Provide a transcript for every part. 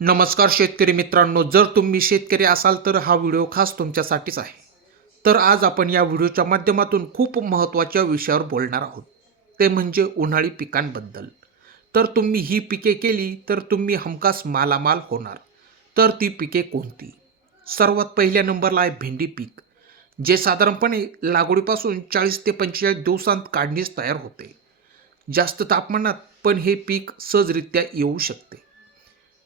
नमस्कार शेतकरी मित्रांनो, जर तुम्ही शेतकरी असाल तर हा व्हिडिओ खास तुमच्यासाठीच आहे. तर आज आपण या व्हिडिओच्या माध्यमातून खूप महत्त्वाच्या विषयावर बोलणार आहोत. ते म्हणजे उन्हाळी पिकांबद्दल. तर तुम्ही ही पिके केली तर तुम्ही हमखास मालामाल होणार. तर ती पिके कोणती? सर्वात पहिल्या नंबरला आहे भेंडी पीक, जे साधारणपणे लागवडीपासून 40 ते 45 दिवसांत काढणीस तयार होते. जास्त तापमानात पण हे पीक सहजरित्या येऊ शकते.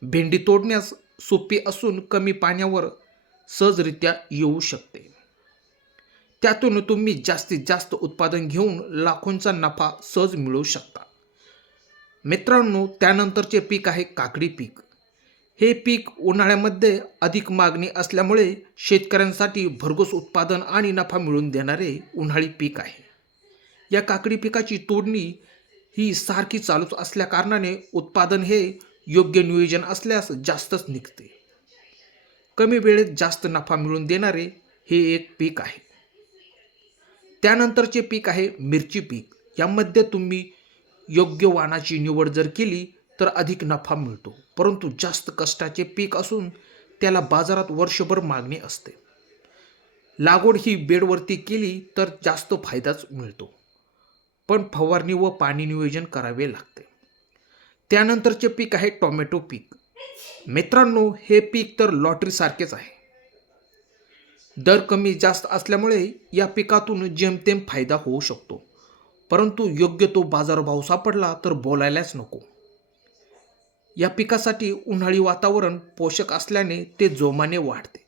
भेंडी तोडण्यास सोपी असून कमी पाण्यावर सहजरित्या येऊ शकते. त्यातून तुम्ही जास्तीत जास्त उत्पादन घेऊन लाखोंचा नफा सहज मिळवू शकता. मित्रांनो, त्यानंतरचे पीक आहे काकडी पीक. हे पीक उन्हाळ्यामध्ये अधिक मागणी असल्यामुळे शेतकऱ्यांसाठी भरघोस उत्पादन आणि नफा मिळवून देणारे उन्हाळी पीक आहे. या काकडी पिकाची तोडणी ही सारखी चालूच असल्या कारणाने उत्पादन हे योग्य नियोजन असल्यास जास्तच निघते. कमी वेळेत जास्त नफा मिळवून देणारे हे एक पीक आहे. त्यानंतरचे पीक आहे मिरची पीक. यामध्ये तुम्ही योग्य वाणाची निवड जर केली तर अधिक नफा मिळतो, परंतु जास्त कष्टाचे पीक असून त्याला बाजारात वर्षभर मागणी असते. लागवड ही बेडवरती केली तर जास्त फायदाच मिळतो, पण फवारणी व पाणी नियोजन करावे लागते. त्यानंतरचे पीक आहे टोमॅटो पीक. मित्रांनो, हे पीक तर लॉटरीसारखेच आहे. दर कमी जास्त असल्यामुळे या पिकातून जेमतेम फायदा होऊ शकतो, परंतु योग्य तो बाजारभाव सापडला तर बोलायलाच नको. या पिकासाठी उन्हाळी वातावरण पोषक असल्याने ते जोमाने वाढते.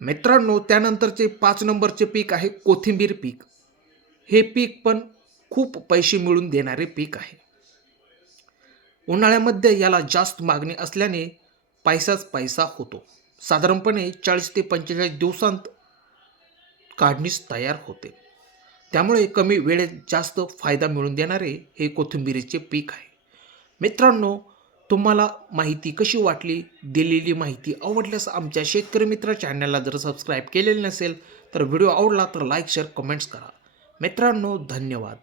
मित्रांनो, त्यानंतरचे 5 नंबरचे पीक आहे कोथिंबीर पीक. हे पीक पण खूप पैसे मिळवून देणारे पीक आहे. उन्हाळ्यामध्ये याला जास्त मागणी असल्याने पैसाच पैसा होतो. साधारणपणे 40 ते 45 दिवसांत काढणीस तयार होते. त्यामुळे कमी वेळेत जास्त फायदा मिळवून देणारे हे कोथिंबिरीचे पीक आहे. मित्रांनो, तुम्हाला माहिती कशी वाटली? दिलेली माहिती आवडल्यास आमच्या शेतकरी मित्र चॅनलला जर सबस्क्राईब केलेले नसेल तर व्हिडिओ आवडला तर लाईक शेअर कमेंट्स करा. मित्रांनो, धन्यवाद.